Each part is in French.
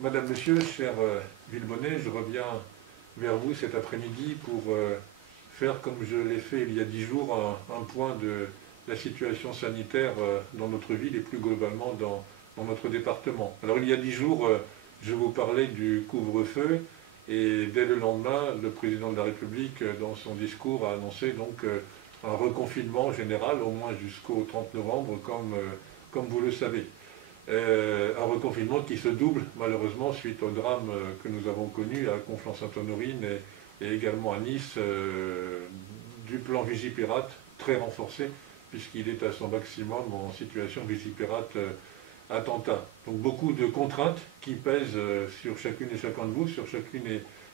Madame, Monsieur, cher Villebonnet, je reviens vers vous cet après-midi pour faire, comme je l'ai fait il y a 10 jours, un point de la situation sanitaire dans notre ville et plus globalement dans notre département. Alors il y a 10 jours, je vous parlais du couvre-feu et dès le lendemain, le président de la République, dans son discours, a annoncé donc un reconfinement général, au moins jusqu'au 30 novembre, comme vous le savez. Un reconfinement qui se double malheureusement suite au drame que nous avons connu à Conflans-Sainte-Honorine et également à Nice, du plan Vigipirate très renforcé puisqu'il est à son maximum en situation Vigipirate attentat. Donc beaucoup de contraintes qui pèsent sur chacune et chacun de vous, sur chacune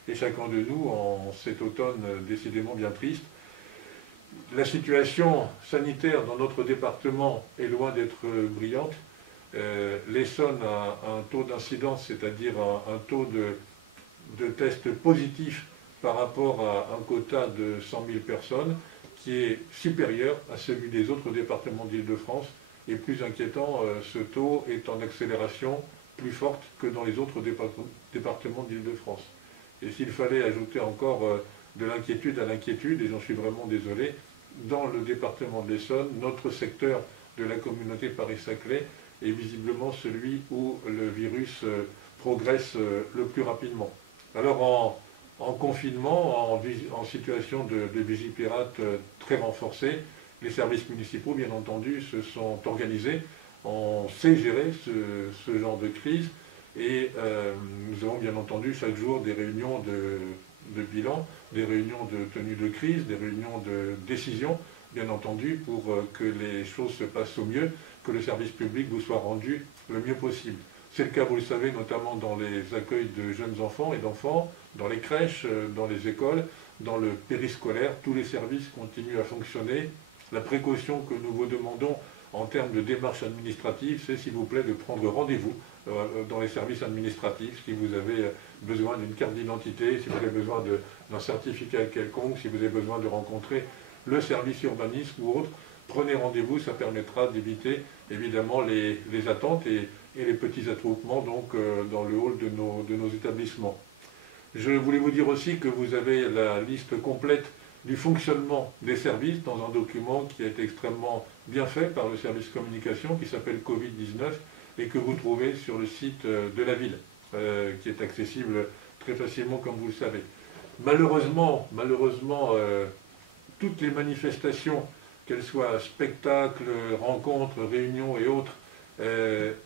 et chacun de nous en cet automne décidément bien triste. La situation sanitaire dans notre département est loin d'être brillante. L'Essonne a un taux d'incidence, c'est-à-dire un taux de tests positifs par rapport à un quota de 100 000 personnes qui est supérieur à celui des autres départements d'Île-de-France. Et plus inquiétant, ce taux est en accélération plus forte que dans les autres départements d'Île-de-France. Et s'il fallait ajouter encore de l'inquiétude à l'inquiétude, et j'en suis vraiment désolé, dans le département de l'Essonne, notre secteur de la communauté Paris-Saclay est visiblement celui où le virus progresse le plus rapidement. Alors en confinement, en situation de Vigipirate très renforcée, les services municipaux, bien entendu, se sont organisés. On sait gérer ce genre de crise et nous avons bien entendu chaque jour des réunions de bilan, des réunions de tenue de crise, des réunions de décision, bien entendu, pour que les choses se passent au mieux, que le service public vous soit rendu le mieux possible. C'est le cas, vous le savez, notamment dans les accueils de jeunes enfants et d'enfants, dans les crèches, dans les écoles, dans le périscolaire. Tous les services continuent à fonctionner. La précaution que nous vous demandons en termes de démarches administratives, c'est s'il vous plaît de prendre rendez-vous dans les services administratifs, si vous avez besoin d'une carte d'identité, si vous avez besoin d'un certificat quelconque, si vous avez besoin de rencontrer le service urbanisme ou autre, prenez rendez-vous, ça permettra d'éviter évidemment les attentes et les petits attroupements donc, dans le hall de nos établissements. Je voulais vous dire aussi que vous avez la liste complète du fonctionnement des services dans un document qui a été extrêmement bien fait par le service communication qui s'appelle Covid-19 et que vous trouvez sur le site de la ville, qui est accessible très facilement comme vous le savez. Malheureusement, toutes les manifestations, qu'elles soient spectacles, rencontres, réunions et autres,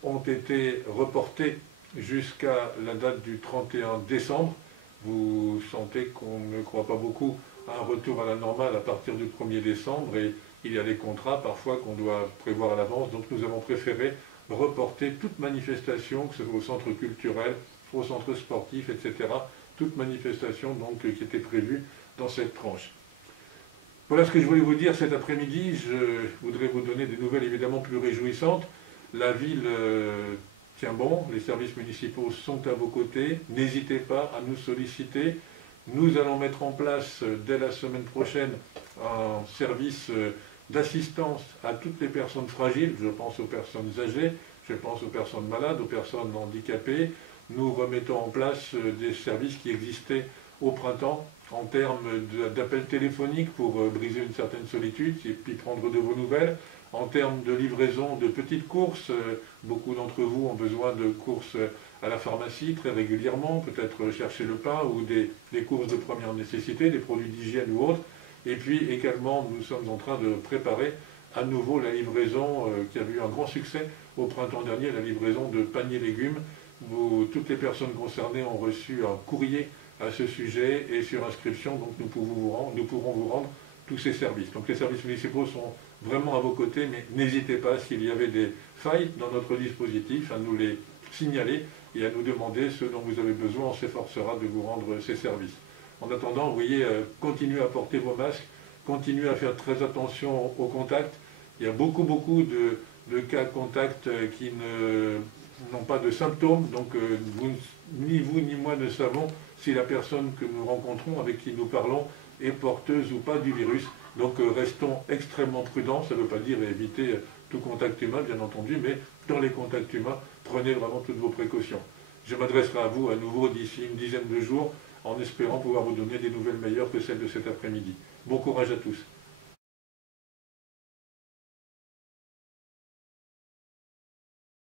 ont été reportées jusqu'à la date du 31 décembre. Vous sentez qu'on ne croit pas beaucoup à un retour à la normale à partir du 1er décembre et il y a des contrats parfois qu'on doit prévoir à l'avance. Donc nous avons préféré reporter toute manifestation, que ce soit au centre culturel, au centre sportif, etc. Toute manifestation donc, qui était prévue dans cette tranche. Voilà ce que je voulais vous dire cet après-midi. Je voudrais vous donner des nouvelles évidemment plus réjouissantes. La ville tient bon, les services municipaux sont à vos côtés. N'hésitez pas à nous solliciter. Nous allons mettre en place dès la semaine prochaine un service d'assistance à toutes les personnes fragiles. Je pense aux personnes âgées, je pense aux personnes malades, aux personnes handicapées. Nous remettons en place des services qui existaient au printemps en termes d'appels téléphoniques pour briser une certaine solitude et puis prendre de vos nouvelles. En termes de livraison de petites courses, beaucoup d'entre vous ont besoin de courses à la pharmacie très régulièrement, peut-être chercher le pain ou des courses de première nécessité, des produits d'hygiène ou autres. Et puis également, nous sommes en train de préparer à nouveau la livraison qui a eu un grand succès au printemps dernier, la livraison de paniers légumes. Toutes les personnes concernées ont reçu un courrier à ce sujet et sur inscription, donc nous pourrons vous rendre tous ces services. Donc les services municipaux sont vraiment à vos côtés, mais n'hésitez pas, s'il y avait des failles dans notre dispositif, à nous les signaler et à nous demander ce dont vous avez besoin. On s'efforcera de vous rendre ces services. En attendant, vous voyez, continuez à porter vos masques, continuez à faire très attention aux contacts. Il y a beaucoup de cas contacts qui n'ont pas de symptômes, donc ni vous ni moi ne savons si la personne que nous rencontrons, avec qui nous parlons, est porteuse ou pas du virus. Donc restons extrêmement prudents, ça ne veut pas dire éviter tout contact humain, bien entendu, mais dans les contacts humains, prenez vraiment toutes vos précautions. Je m'adresserai à vous à nouveau d'ici une dizaine de jours en espérant pouvoir vous donner des nouvelles meilleures que celles de cet après-midi. Bon courage à tous.